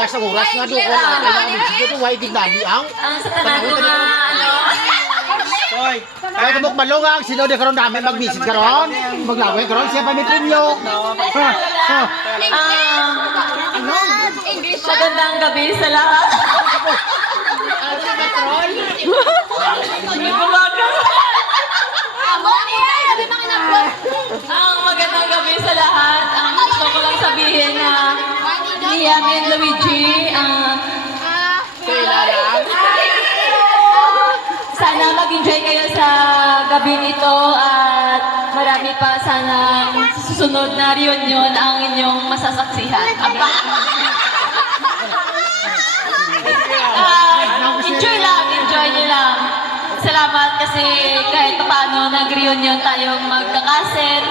gas ang oras nga doon. Dito way tigdani ang. Sa tanan ko nga, Hoy, ay tumok malungang sino de karon namin mag-visit karon. Maglaway karon siya pa may premyo. magandang gabi sa lahat. Ang magandang gabi sa lahat. Ang gusto ko lang sabihin na ni Yami and Luigi, sana mag-enjoy kayo sa gabi nito at marami pa sana susunod na reunion ang inyong masasaksihan. Enjoy nyo lang. Salamat kasi kahit paano nag-reunion tayong magkakaset.